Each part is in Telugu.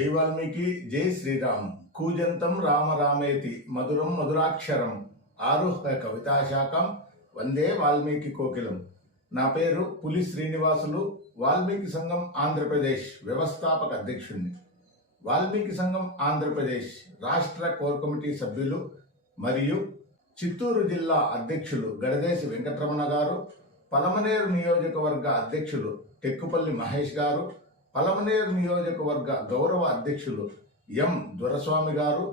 జై వాల్మీకి జై శ్రీరామ్. కూజంతం రామ రామేతి మధురం మధురాక్షరం ఆరుహ్య కవితాశాఖం వందే వాల్మీకి కోకిలం. నా పేరు పులి శ్రీనివాసులు. వాల్మీకి సంఘం ఆంధ్రప్రదేశ్ వ్యవస్థాపక అధ్యక్షుడిని. వాల్మీకి సంఘం ఆంధ్రప్రదేశ్ రాష్ట్ర కోర్ కమిటీ సభ్యులు మరియు చిత్తూరు జిల్లా అధ్యక్షులు గడదేశి వెంకటరమణ గారు, పలమనేరు నియోజకవర్గ అధ్యక్షులు టెక్కుపల్లి మహేష్ గారు, పలమనేరు నియోజకవర్గ గౌరవ అధ్యక్షులు ఎం దొరస్వామి గారు,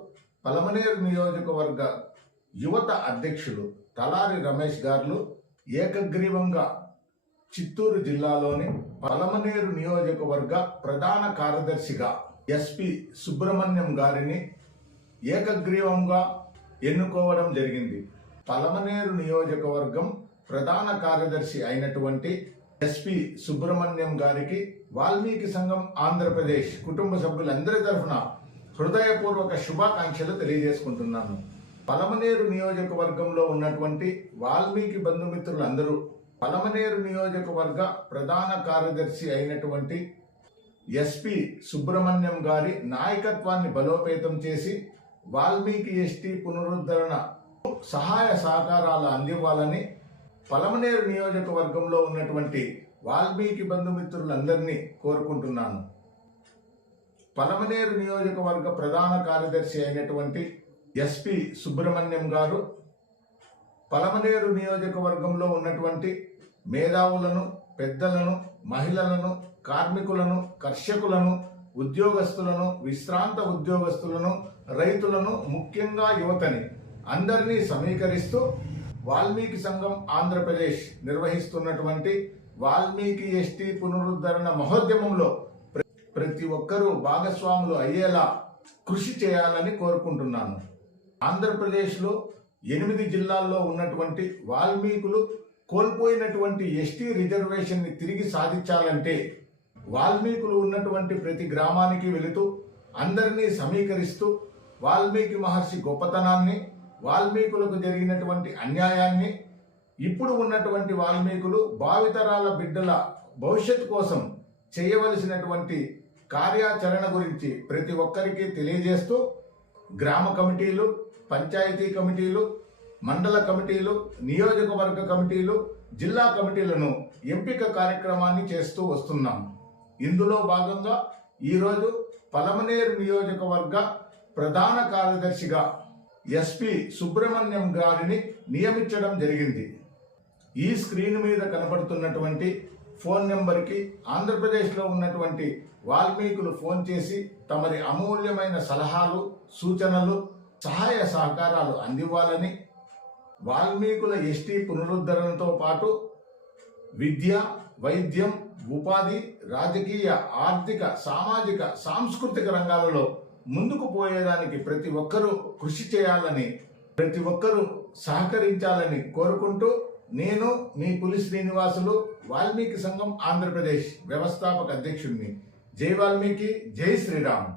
పలమనేరు నియోజకవర్గ యువత అధ్యక్షులు తలారి రమేష్ గారు ఏకగ్రీవంగా చిత్తూరు జిల్లాలోని పలమనేరు నియోజకవర్గ ప్రధాన కార్యదర్శిగా ఎస్పి సుబ్రహ్మణ్యం గారిని ఏకగ్రీవంగా ఎన్నుకోవడం జరిగింది. పలమనేరు నియోజకవర్గం ప్రధాన కార్యదర్శి అయినటువంటి ఎస్పి సుబ్రహ్మణ్యం గారికి వాల్మీకి సంఘం ఆంధ్రప్రదేశ్ కుటుంబ సభ్యులందరి తరఫున హృదయపూర్వక శుభాకాంక్షలు తెలియజేసుకుంటున్నాను. పలమనేరు నియోజకవర్గంలో ఉన్నటువంటి వాల్మీకి బంధుమిత్రులందరూ పలమనేరు నియోజకవర్గ ప్రధాన కార్యదర్శి అయినటువంటి ఎస్పి సుబ్రహ్మణ్యం గారి నాయకత్వాన్ని బలోపేతం చేసి వాల్మీకి ఎస్టీ పునరుద్ధరణ సహాయ సహకారాలు అందివ్వాలని పలమనేరు నియోజకవర్గంలో ఉన్నటువంటి వాల్మీకి బంధుమిత్రులందరినీ కోరుకుంటున్నాను. పలమనేరు నియోజకవర్గ ప్రధాన కార్యదర్శి అయినటువంటి ఎస్పి సుబ్రహ్మణ్యం గారు పలమనేరు నియోజకవర్గంలో ఉన్నటువంటి మేధావులను, పెద్దలను, మహిళలను, కార్మికులను, కర్షకులను, ఉద్యోగస్తులను, విశ్రాంత ఉద్యోగస్తులను, రైతులను, ముఖ్యంగా యువతని అందరినీ సమీకరిస్తూ వాల్మీకి సంఘం ఆంధ్రప్రదేశ్ నిర్వహిస్తున్నటువంటి వాల్మీకి ఎస్టీ పునరుద్ధరణ మహోద్యమంలో ప్రతి ఒక్కరూ భాగస్వాములు అయ్యేలా కృషి చేయాలని కోరుకుంటున్నాను. ఆంధ్రప్రదేశ్లో 8 జిల్లాల్లో ఉన్నటువంటి వాల్మీకులు కోల్పోయినటువంటి ఎస్టీ రిజర్వేషన్ని తిరిగి సాధించాలంటే వాల్మీకులు ఉన్నటువంటి ప్రతి గ్రామానికి వెళుతూ అందరినీ సమీకరిస్తూ వాల్మీకి మహర్షి గొప్పతనాన్ని, వాల్మీకులకు జరిగినటువంటి అన్యాయాన్ని, ఇప్పుడు ఉన్నటువంటి వాల్మీకులు భావితరాల బిడ్డల భవిష్యత్తు కోసం చేయవలసినటువంటి కార్యాచరణ గురించి ప్రతి ఒక్కరికి తెలియజేస్తూ గ్రామ కమిటీలు, పంచాయతీ కమిటీలు, మండల కమిటీలు, నియోజకవర్గ కమిటీలు, జిల్లా కమిటీలను ఎంపిక కార్యక్రమాన్ని చేస్తూ వస్తున్నాం. ఇందులో భాగంగా ఈరోజు పలమనేరు నియోజకవర్గ ప్రధాన కార్యదర్శిగా ఎస్పి సుబ్రహ్మణ్యం గారిని నియమించడం జరిగింది. ఈ స్క్రీన్ మీద కనబడుతున్నటువంటి ఫోన్ నెంబర్కి ఆంధ్రప్రదేశ్లో ఉన్నటువంటి వాల్మీకులు ఫోన్ చేసి తమరి అమూల్యమైన సలహాలు, సూచనలు, సహాయ సహకారాలు అందివ్వాలని, వాల్మీకుల ఎస్టీ పునరుద్ధరణతో పాటు విద్య, వైద్యం, ఉపాధి, రాజకీయ, ఆర్థిక, సామాజిక, సాంస్కృతిక రంగాలలో ముందుకు పోయేదానికి ప్రతి ఒక్కరూ కృషి చేయాలని, ప్రతి ఒక్కరూ సహకరించాలని కోరుకుంటూ నేను మీ పులి శ్రీనివాసులు, వాల్మీకి సంఘం ఆంధ్రప్రదేశ్ వ్యవస్థాపక అధ్యక్షుడిని. జై వాల్మీకి, జై శ్రీరామ్.